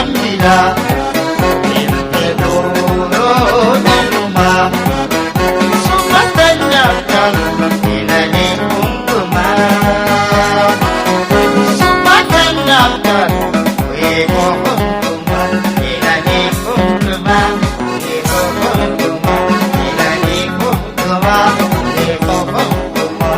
Namnida Ilkedoro Niluma Sumatanyakal Ilani Kunduma Sumatanyakal Wego Kunduma Ilani Kunduma Wego Kunduma Ilani Kunduma Wego Kunduma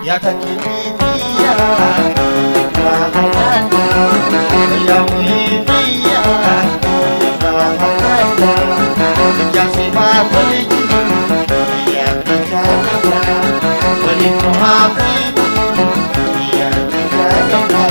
Ya takibitiya rahmatan ya muhidiya rahmatan ya sifatul ya tajalla walil muhafid ya tajalla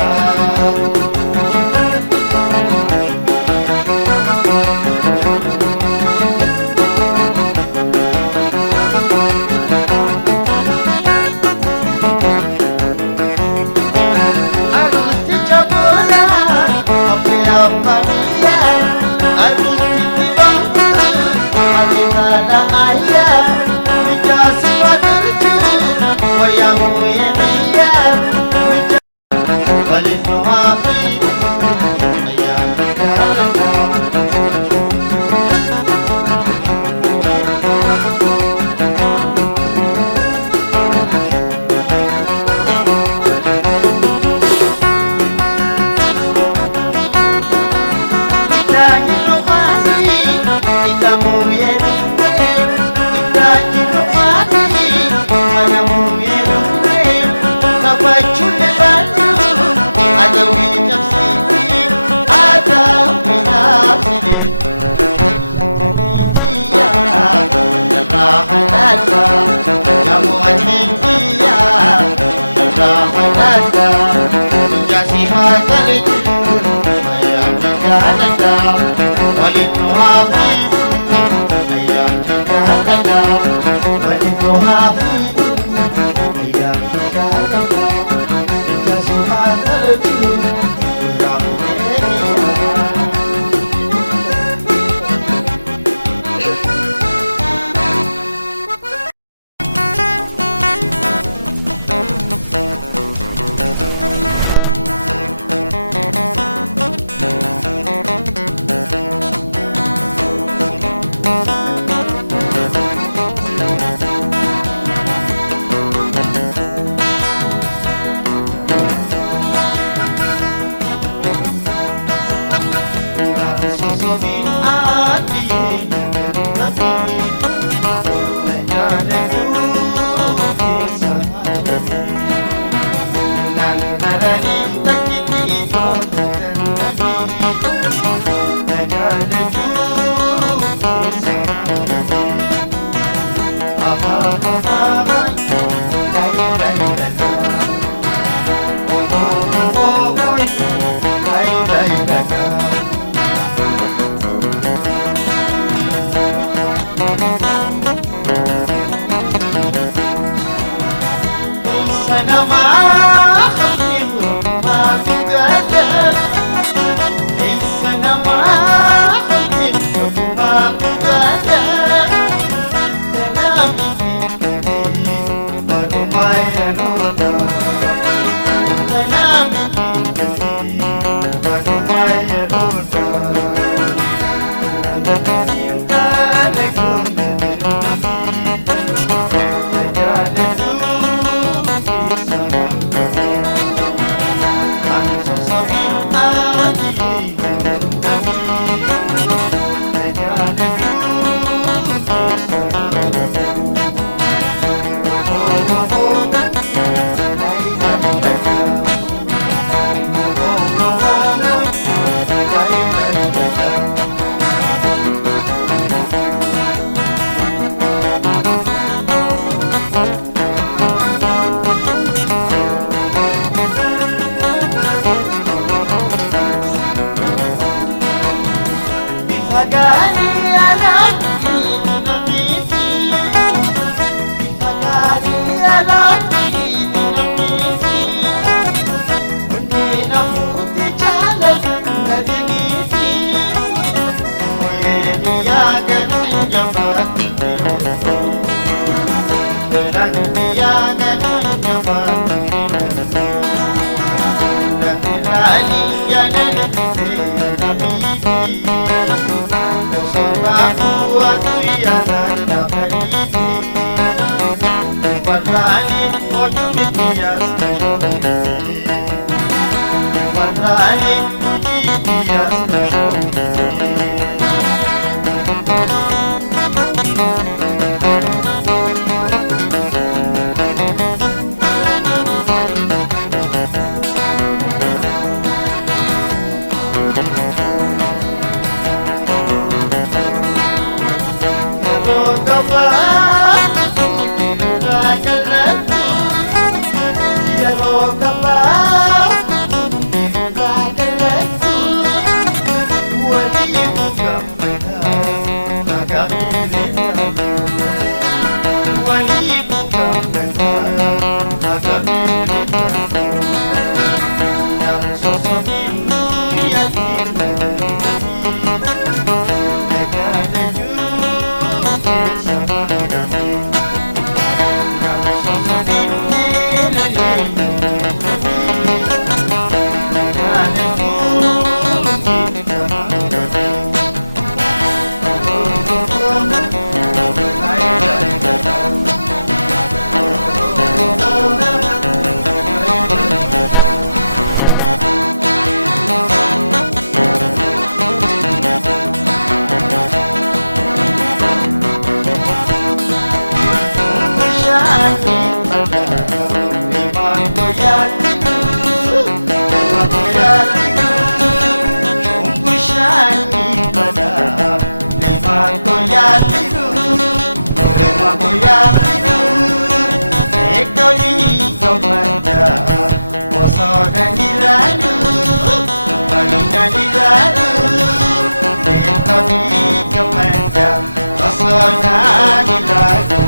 Ada wujud حدادا يا مهندية يا حدادا جاسي ما تلج يا حدادا وللنوافي يا حدادا وللنوافي يا حدادا جاسي ما تلج يا أنا ما أخذني ما تقدر أنا ما أخذني ما تقدر تنامي baru maya noda تنامي baru maya noda cinta lekum Pagani alati nabiti Pagani alati nabiti Unina muti jalan nabiti Oye dia ganang jabat Terang dia ganang jabat Nantirani ya nanti nabiti Aku yang nak pergi, Padrani kodu dias, Padrani dias. Yang Wakuyakidu Ekoli Komanda Mosoda Nilalu Malina Nilalu Ekoli Komanda Mosoda Nilalu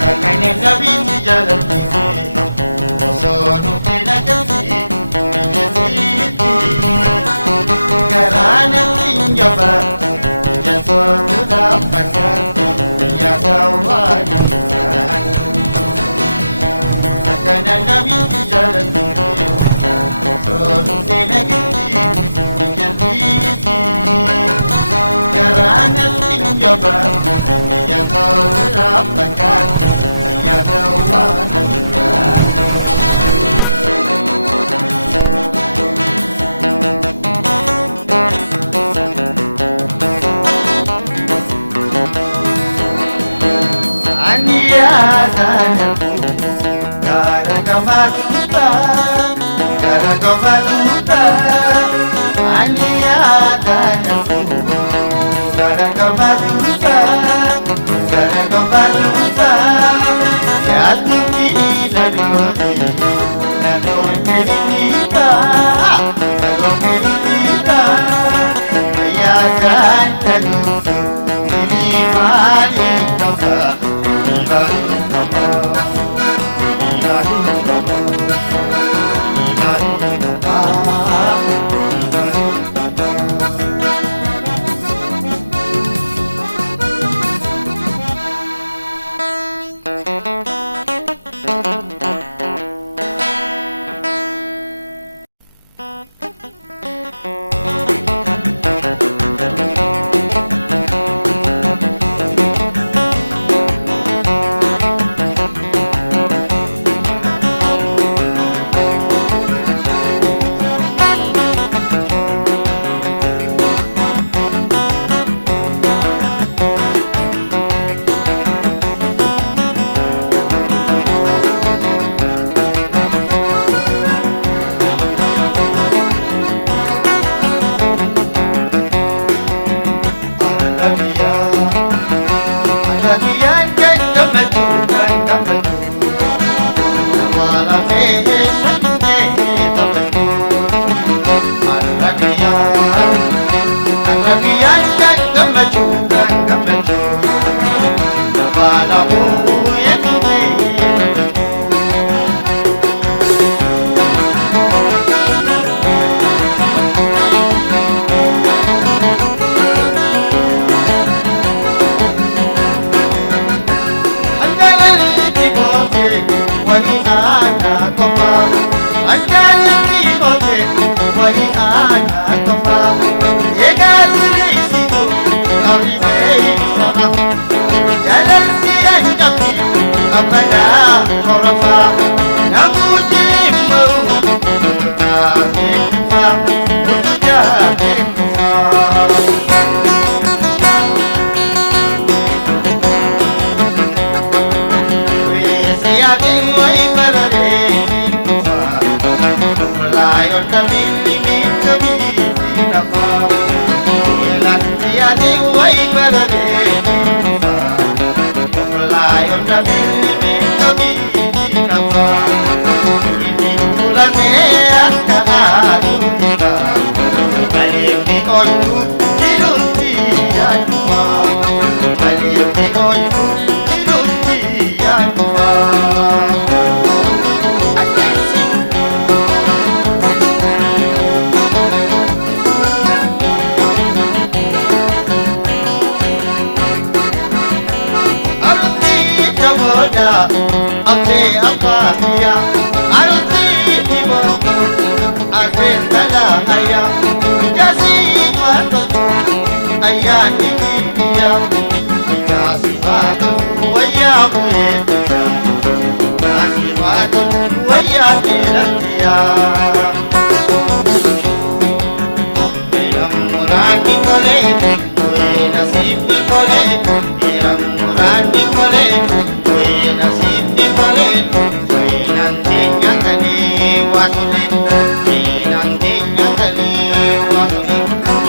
Kakane Nabi Jalan Tiri Mosoda Nilalu Karana tinjaba jatuh dapatkan ya kawan karena Nabi jalan diri seperti negeri jadi karana tinjaba jatuh dapatkan ya kawan Gara kamaluta Ania danaku Gara kamaluta Jatuh dari Nanong kelita Ayakan talutu Ini balik nama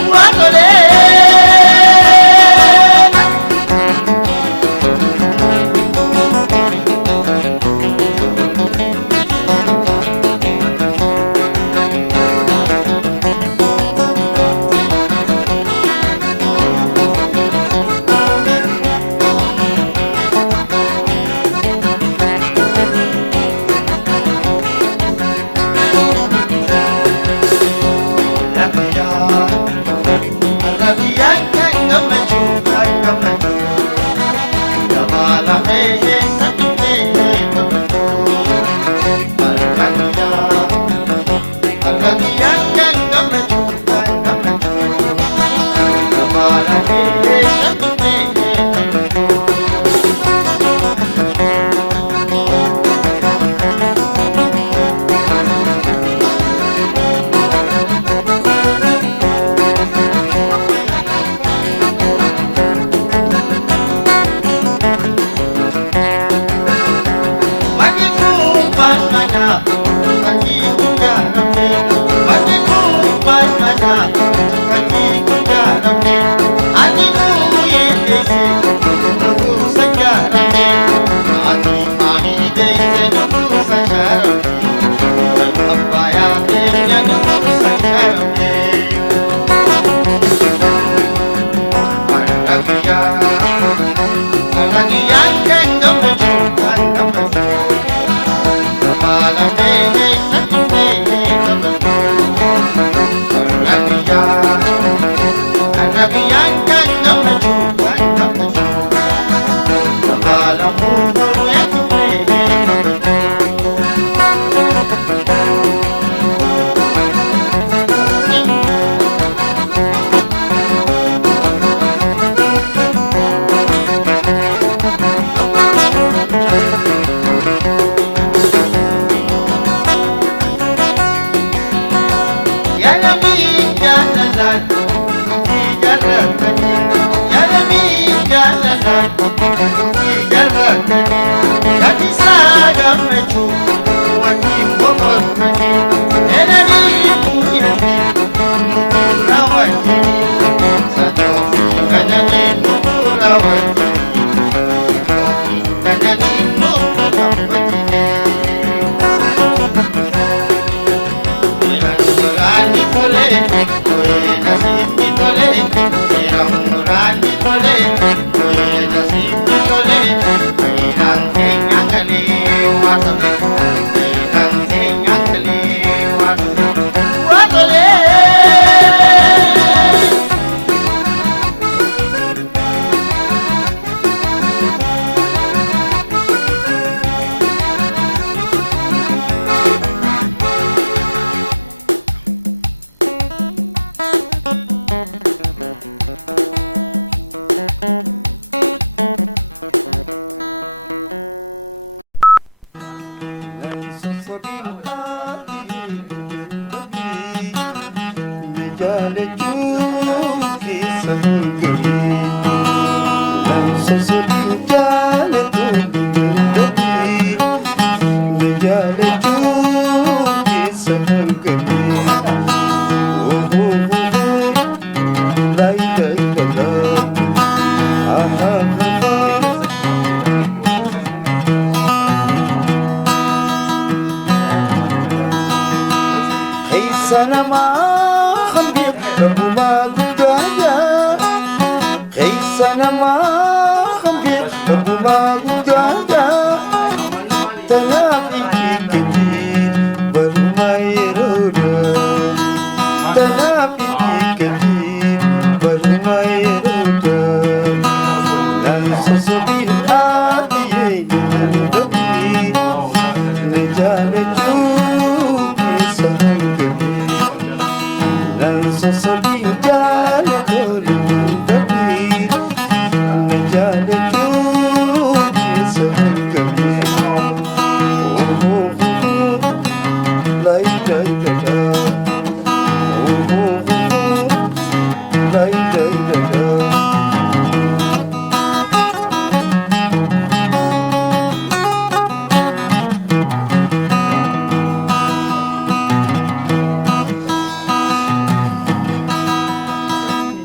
Watole Rabiyan kan gamaju, kan gamaju. Nabalamu baru etume. Ya Nabi jalanan, dijalankan. Ya Nabi jalanan, dijalankan. Kaki sadam mecu, wakim bokot. Enani muyani, nurawati. Satu kanani nurawati. Kanani nurawati. Murani tole, koe nasib tole. Murani tole, koe nasib tole. Nang tenyang kali watole, nang tenyang kali watole. Sana mahambir bumagudaya sana mahambir bumagudaya Tanah ikikiti bermayroda Tanah ikikiti bermayroda Nan sosobin ati yedudi Nejane cuki sahangkali Nan sosobin jale koludadi Nejane cuki sahangkali Lai lai lai lai lai lai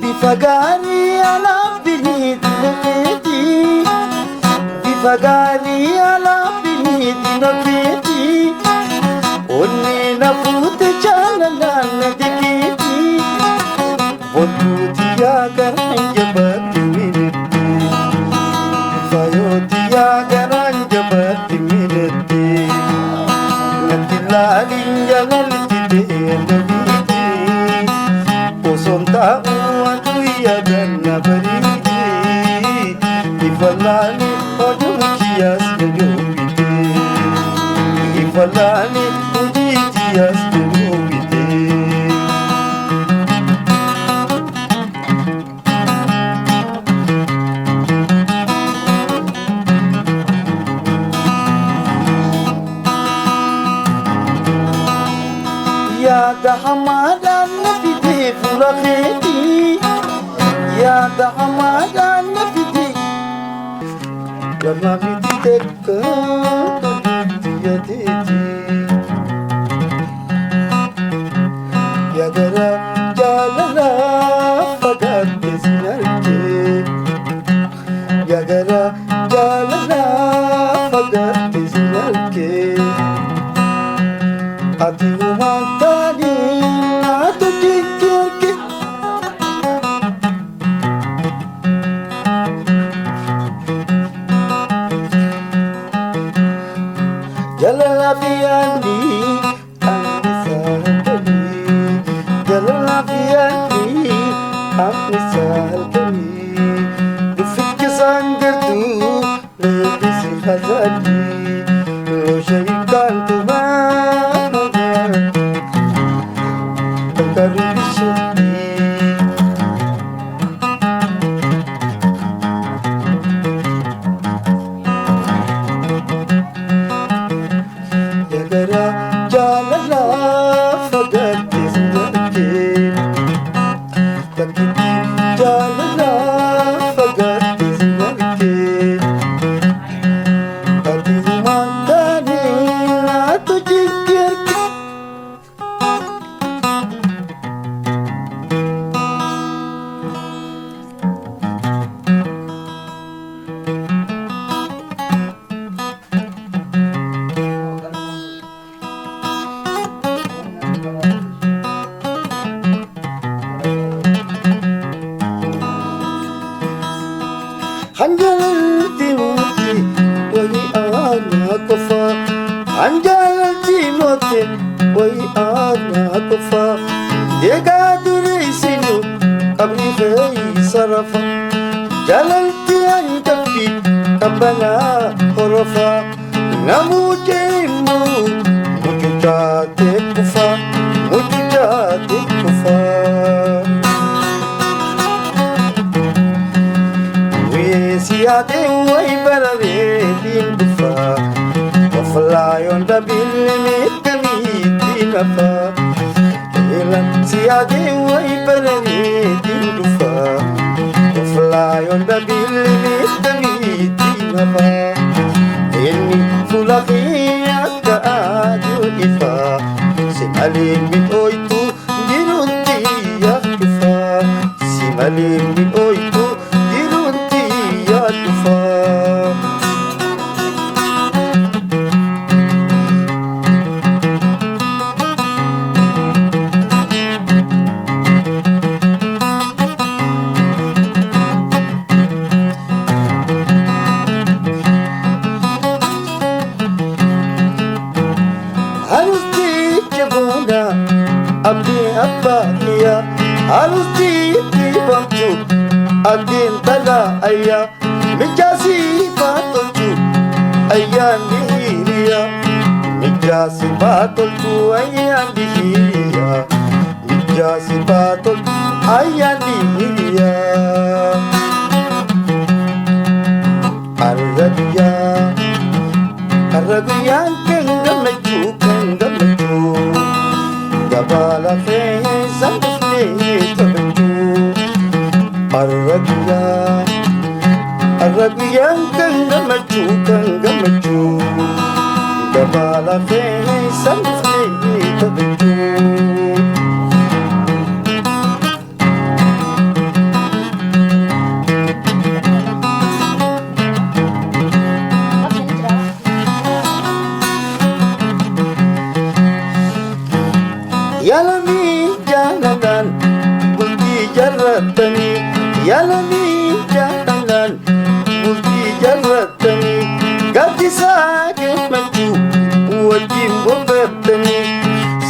Bifagani ala binit nafeti Bifagani ala binit nafeti Onni nafute chalanan dikiti Botu tiya garanja bati miniti Fayo tiya garanja bati miniti Nantilalin jangan tite nabiti Poson ta'u atuya ganna bariti Ifalani odum kiyas ganyobite Ifalani ujitiyas ganyobite Ya da hamadan nafite fulakheti Ya da hamadan nafite Ya mabiti tekka ya teti Ya gara jalala fagatte sinarke Ya gara jalala fagatte sinarke Ati umantani atu jikirke Jalalafiani andi sahantani Jalalafiani misal kami Dufit kesanggertu Lebisi khazadi Lo syaitan tu mana Bakaru bisyati Ya gara jalanlah Fagadis ngerti Takiti jalanlah Fagadis ngerti Takis matani Atau jikir Hanjal Timoti Wai ana kofa Hanjal Timoti Wai ana kofa Dega duri sinu Kabri fei sarafa Jalalti anjafi Kabana horofa Namu jemu Mujudate kufa Mujudate kufa Siate wai barave din dufa Wafalay on the bilimit kami dinafa Elan siate wai barave din dufa Wafalay on the bilimit kami dinafa Eni fulaki at kaadyo ifa Simaling min oitu ginunti at ifa Simaling min oitu Harus dicebuna abdi abadiya Harus dibantu abdin tala ayah Mijasi patolku ayan dihiriya Mijasi patolku ayan dihiriya Mijasi patolku ayan dihiriya Arraguya Arraguya kenggamaju Gabala fezan dufne tabaju Arraguya Arraguya kenggamaju Gabala fezan dufne tabaju Yalami jalanan Multi jaratani Yalami jalanan Multi jaratani Gati sakit maju Wajim bobatani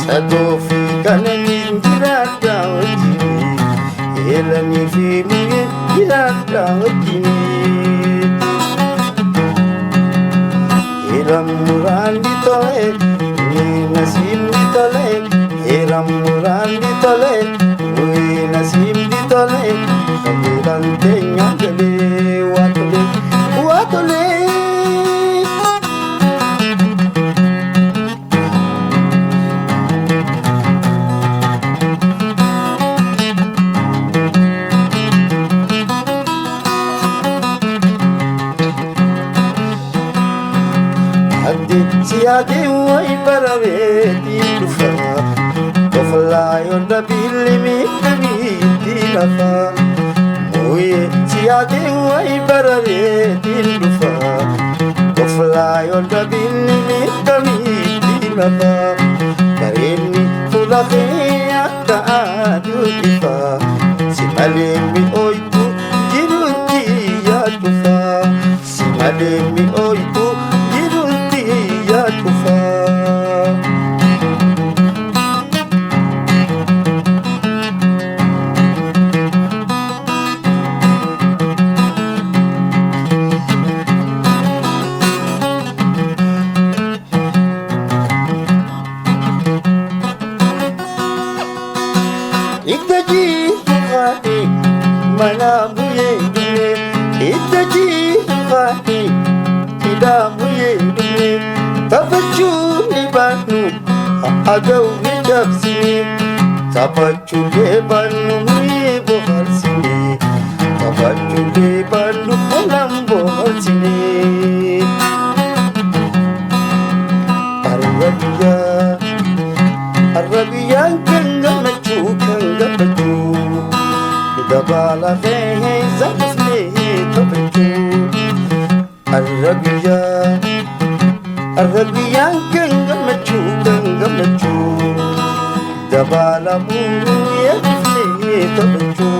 Sadofi kananin jirata wajimi Yalami fimi jirata wajimi Iram muran ditoe Nasim ditoe Iram muran ditole, ui nasim ditole, kabilang tenya gede, watole, watole. Adi siade wai barave di dufa. Fly on the bilimit kami dinafa Muye siade wai barare dinufa Fly on the bilimit kami dinafa Karini fulaki at kaadu ifa Simaling mi oitu girunti yatufa Simaling mi oitu girunti yatufa manamuye dume itaji fani idamuye dume tabachu libanu agau nidapsini tabachu lebanu muye boharsini tabachu lebanu kolam boharsini Arabiya Arabiya kanga machu kanga machu dabala he zafne tabachu Arabiya Arabiya kanga machu dabala mu yafne tabachu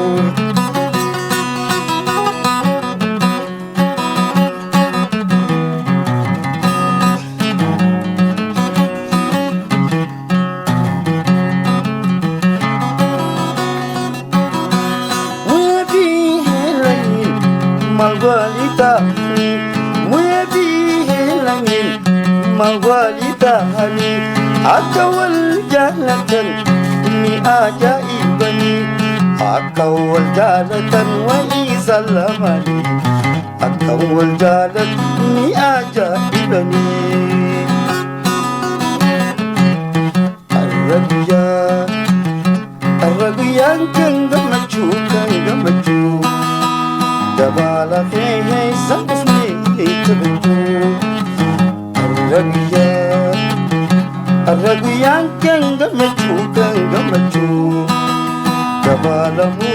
Malwalita Muyabi hilangin Malwalita hani Akawal janatan Ni ajaibani Akawal janatan Wa isalamani Akawal janatan Ni ajaibani Arabiya Arabiya Kangamachu dabala he zafne tabachu Arabiya kanga machu dabala mu